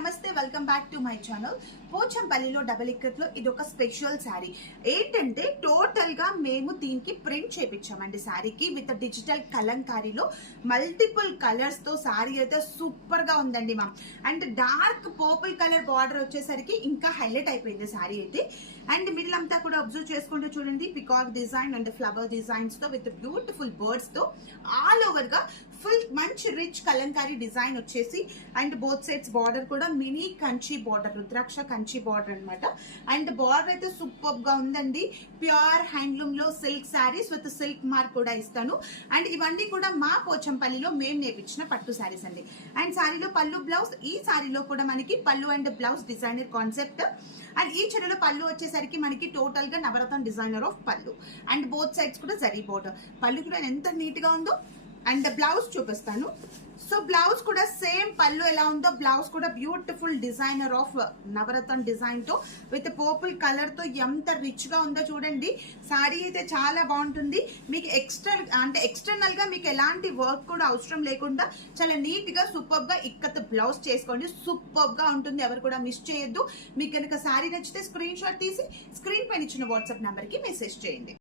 నమస్తే, welcome back to my channel. పోచంపల్లిలో double ఇక్కత్లో ఇది ఒక స్పెషల్ శారీ. ఏంటంటే టోటల్ గా మేము దీనికి ప్రింట్ చేపించామండి శారీకి విత్ డిజిటల్ కలంకారీలో మల్టిపుల్ కలర్స్ తో శారీ అయితే సూపర్ గా ఉందండి ma'am. And dark purple colour border వచ్చేసరికి ఇంకా హైలైట్ అయిపోయింది శారీ అయితే. అండ్ మిడిల్ అంతా కూడా అబ్జర్వ్ చేసుకుంటూ చూడండి, peacock design and flower designs తో విత్ బ్యూటిఫుల్ బర్డ్స్ తో ఆల్ ఓవర్ గా ఫుల్ మంచి రిచ్ కలంకారీ డిజైన్ వచ్చేసి అండ్ బోత్ సైడ్స్ బార్డర్ కూడా మినీ కంచి బార్డర్, రుద్రాక్ష కంచి బార్డర్ అనమాట. అండ్ బార్డర్ అయితే సూపర్ గా ఉందండి. ప్యూర్ హ్యాండ్లూమ్ లో silk saris with silk mark కూడా ఇస్తాను. అండ్ ఇవన్నీ కూడా మా పోచంపల్లిలో మేము నేర్పించిన పట్టు శారీస్ అండి. అండ్ శారీలో పళ్ళు బ్లౌజ్, ఈ శారీలో కూడా మనకి పళ్ళు and blouse designer concept. And ఈ చీరలో పళ్ళు వచ్చేసరికి మనకి టోటల్ గా నవరత్న డిజైనర్ ఆఫ్ పళ్ళు అండ్ బోత్ సైడ్స్ కూడా జరీ బోర్డర్. పళ్ళు కూడా ఎంత నీట్ గా ఉందో. అండ్ బ్లౌజ్ చూపిస్తాను. సో బ్లౌజ్ కూడా సేమ్ పళ్ళు ఎలా ఉందో బ్లౌజ్ కూడా beautiful designer of Navaratna design తో విత్ పర్పుల్ కలర్ తో ఎంత రిచ్ గా ఉందో చూడండి. సారీ అయితే చాలా బాగుంటుంది. మీకు ఎక్స్టర్నల్ గా మీకు ఎలాంటి వర్క్ కూడా అవసరం లేకుండా చాలా నీట్ గా సూపర్ గా ఇక్కత్ బ్లౌజ్ చేసుకోండి. సూపర్ గా ఉంటుంది, ఎవరు కూడా మిస్ చేయొద్దు. మీకు కనుక సారీ నచ్చితే స్క్రీన్ షాట్ తీసి స్క్రీన్ పైన ఇచ్చిన వాట్సాప్ నెంబర్ కి మెసేజ్ చేయండి.